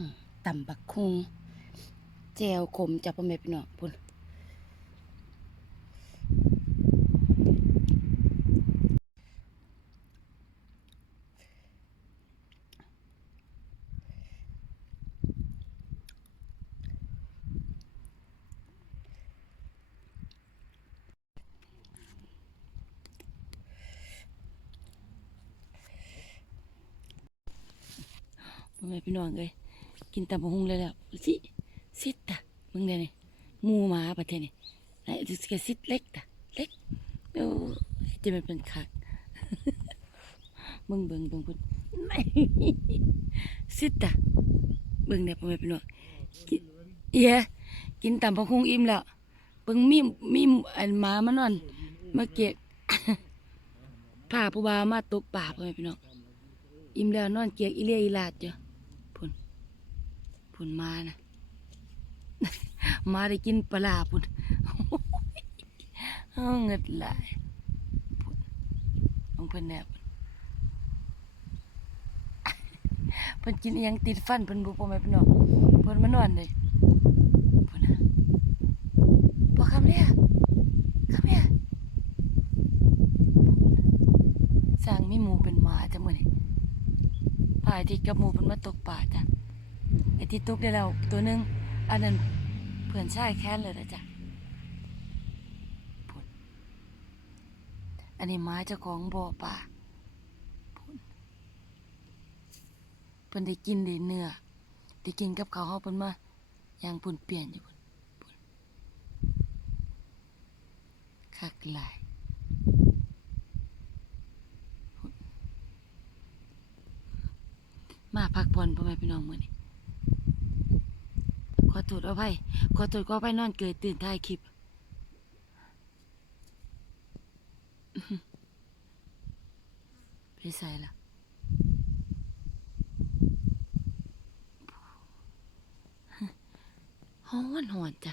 อืมตำบักคุงแจวขมจากพ่อแม่พี่น้องพุ่นพ่อแม่พี่น้องเลย กินตำบักคุงเลยแล้วสิสิตะมึงเนี่ยนี่หมูหมาประเทศนี่ไอ้ดูสิกสิเล็กตะเล็กโอ้จะมันเป็นคักมึงเบิ่งเบิ่งพุ่นสิตะเบิ่งเนี่ยพ่อแม่พี่น้องกินเอียกินตำบักคุงอิ่มแล้วเบิ่งมีมีอันหมามานอนมาเก็บผ้าผู้บ่าวมาตกป่าพ่อแม่พี่น้องอิ่มแล้วนอนเกียกอีเลียอีลาดจ้ะ พุ่นมานะมาได้กินปลาพุ่นเงิดหลายพุ่นของเพิ่นแนบเพิ่นกินอิหยังติดฟันเพิ่นบ่พ่อแม่พี่น้องเพิ่นมานอนเลยพุ่นน่ะบ่คำเนี่ยคำเนี่ยสร้างมีหมูเป็นหมาจ้ะมื้อนี้พาไอ้ที่กับหมูเพิ่นมาตกปลาจ้ะ ไอ้ที่ตุกได้แล้วตัวหนึง อันนั้นเพื่อนชายแค้นเลยนะจ้ะพุ่นอันนี้หมาเจ้าของบ่อปลาเพิ่นได้กินได้เนื้อได้กินกับข้าวเฮาเพิ่นมาอย่างปุ่นเปลี่ยนอยู่พุ่นพุ่นคักหลายพุ่นมาพักผ่อนพ่อแม่พี่น้องมื้อนี้ ขอโทษอภัยขอโทษขออภัยนอนเกิดตื่นท้ายคลิปไปใส่ละฮ้อนหอนจ้ะ